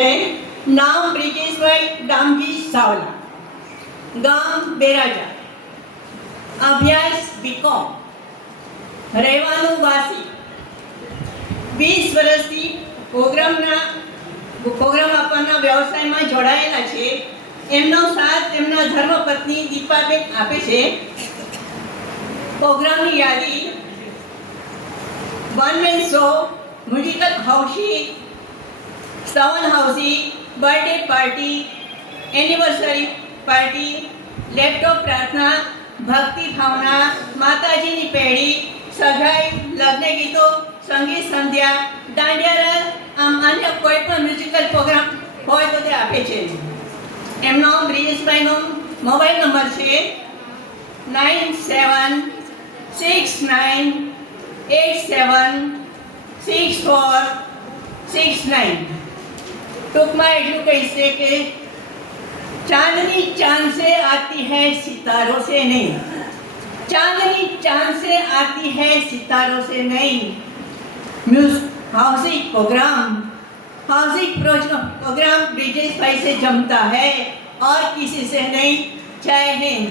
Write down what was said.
है। नाम ब्रिजेश भाई दामजी सावला, गाम बेराजा, अभ्यास बीकॉम, રહેવાનું વાસી, 20 વર્ષથી પ્રોગ્રામ આપવાના વ્યવસાયમાં જોડાયેલા છે। એમનો સાથ તેમના ધર્મપત્ની દીપાબેન આપે છે। પ્રોગ્રામની યાદી: one man show, musical housie, Sawan housie, birthday party, anniversary party, laptop પ્રાર્થના, ભક્તિ ભાવના, માતાજીની પેઢી, સગાઈ, લગ્ન ગીતો, સંગીત સંધ્યા, દાંડિયા રાસ, આમ અન્ય કોઈ પણ મ્યુઝિકલ પ્રોગ્રામ હોય તો તે આપે છે। એમનો બ્રિજેશભાઈનો મોબાઈલ નંબર છે 9769876469। ટૂંકમાં એટલું કહીશ કે चांदनी चांद से आती है सितारों से नहीं, चांदनी चांद से आती है सितारों से नहीं। हाउसिंग प्रोग्राम ब्रिजेश भाई से जमता है और किसी से नहीं। जय हिंद।